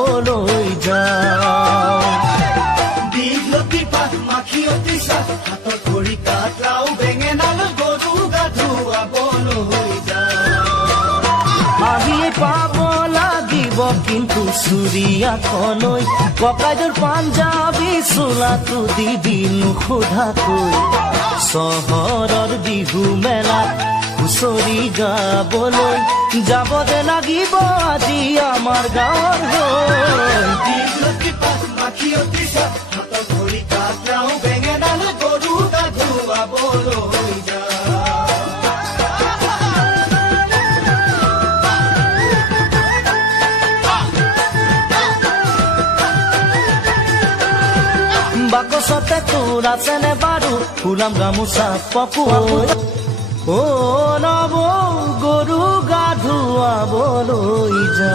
ধুৱাবলৈ যাওঁ। দীঘলতি পাত মাখিয়তী চাহ হাতত খৰি কাঠ লাও বেঙেনালৈ গৰু গা ধুৱাবলৈ যাওঁ। আহিয়ে পাব লাগিব কিন্তু চুৰিয়াখনৈ ককাইদেউৰ পাঞ্জাবী চোলাটো দিবি নোসোধাকৈ। চহৰৰ বিহু মেলাত হুঁচৰি গাবলৈ যাব যে লাগিব আজি আমাৰ গাঁৱৰ হৈ। দীঘলতি পাত মাখিয়তী চাহ হাতত খৰি কাঠ লাও বেঙেনালৈ গৰু গা ধুৱাবলৈ যাওঁ। বাকচতে তোৰ আছেনে বাৰু ফুলাম গামোচা পকুৱৈ। অ' নব গৰু গা ধুৱাবলৈ যা।